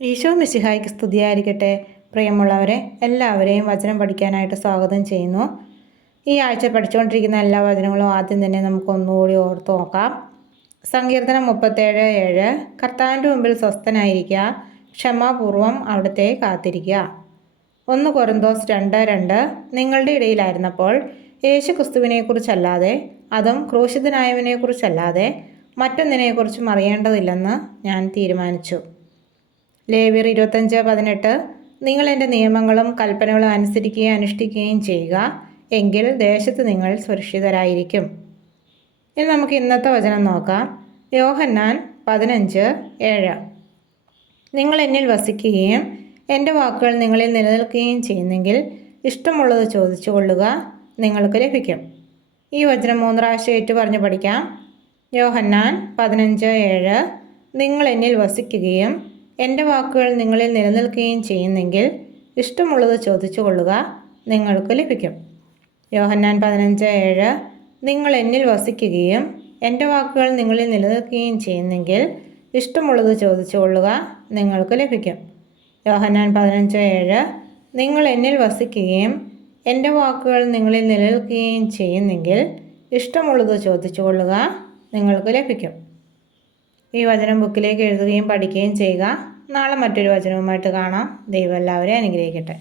ഈശോ മിശിഹായ്ക്ക് സ്തുതിയായിരിക്കട്ടെ. പ്രിയമുള്ളവരെ, എല്ലാവരെയും വചനം പഠിക്കാനായിട്ട് സ്വാഗതം ചെയ്യുന്നു. ഈ ആഴ്ച പഠിച്ചുകൊണ്ടിരിക്കുന്ന എല്ലാ വചനങ്ങളും ആദ്യം തന്നെ നമുക്ക് ഒന്നുകൂടി ഓർത്ത് നോക്കാം. സങ്കീർത്തനം 37:7 കർത്താവിൻ്റെ മുമ്പിൽ സ്വസ്ഥനായിരിക്കുക, ക്ഷമാപൂർവം അവിടുത്തെ കാത്തിരിക്കുക. 1 കൊരിന്തോസ് 2:2 നിങ്ങളുടെ ഇടയിലായിരുന്നപ്പോൾ യേശു ക്രിസ്തുവിനെക്കുറിച്ചല്ലാതെ, അതും ക്രൂശിതനായവനെക്കുറിച്ചല്ലാതെ മറ്റൊന്നിനെക്കുറിച്ചും അറിയേണ്ടതില്ലെന്ന് ഞാൻ തീരുമാനിച്ചു. ലേവ്യർ 25:18 നിങ്ങൾ എൻ്റെ നിയമങ്ങളും കൽപ്പനകളും അനുസരിക്കുകയും അനുഷ്ഠിക്കുകയും ചെയ്യുക, എങ്കിൽ ദേശത്ത് നിങ്ങൾ സുരക്ഷിതരായിരിക്കും. ഇനി നമുക്ക് ഇന്നത്തെ വചനം നോക്കാം. യോഹന്നാൻ 15:7 നിങ്ങൾ എന്നിൽ വസിക്കുകയും എൻ്റെ വാക്കുകൾ നിങ്ങളിൽ നിലനിൽക്കുകയും ചെയ്യുന്നെങ്കിൽ ഇഷ്ടമുള്ളത് ചോദിച്ചു കൊള്ളുക, നിങ്ങൾക്ക് ലഭിക്കും. ഈ വചനം 3 പ്രാവശ്യം ഏറ്റു പറഞ്ഞ് പഠിക്കാം. യോഹന്നാൻ 15:7 നിങ്ങൾ എന്നിൽ വസിക്കുകയും എൻ്റെ വാക്കുകൾ നിങ്ങളിൽ നിലനിൽക്കുകയും ചെയ്യുന്നെങ്കിൽ ഇഷ്ടമുള്ളത് ചോദിച്ചു കൊള്ളുക, നിങ്ങൾക്ക് ലഭിക്കും. യോഹന്നാൻ 15:7 നിങ്ങൾ എന്നിൽ വസിക്കുകയും എൻ്റെ വാക്കുകൾ നിങ്ങളിൽ നിലനിൽക്കുകയും ചെയ്യുന്നെങ്കിൽ ഇഷ്ടമുള്ളത് ചോദിച്ചു കൊള്ളുക, നിങ്ങൾക്ക് ലഭിക്കും. യോഹന്നാൻ 15:7 നിങ്ങൾ എന്നിൽ വസിക്കുകയും എൻ്റെ വാക്കുകൾ നിങ്ങളിൽ നിലനിൽക്കുകയും ചെയ്യുന്നെങ്കിൽ ഇഷ്ടമുള്ളത് ചോദിച്ചു കൊള്ളുക, നിങ്ങൾക്ക് ലഭിക്കും. ഈ വചനം ബുക്കിലേക്ക് എഴുതുകയും പഠിക്കുകയും ചെയ്യുക. നാളെ മറ്റൊരു വചനവുമായിട്ട് കാണാം. ദൈവം എല്ലാവരെയും അനുഗ്രഹിക്കട്ടെ.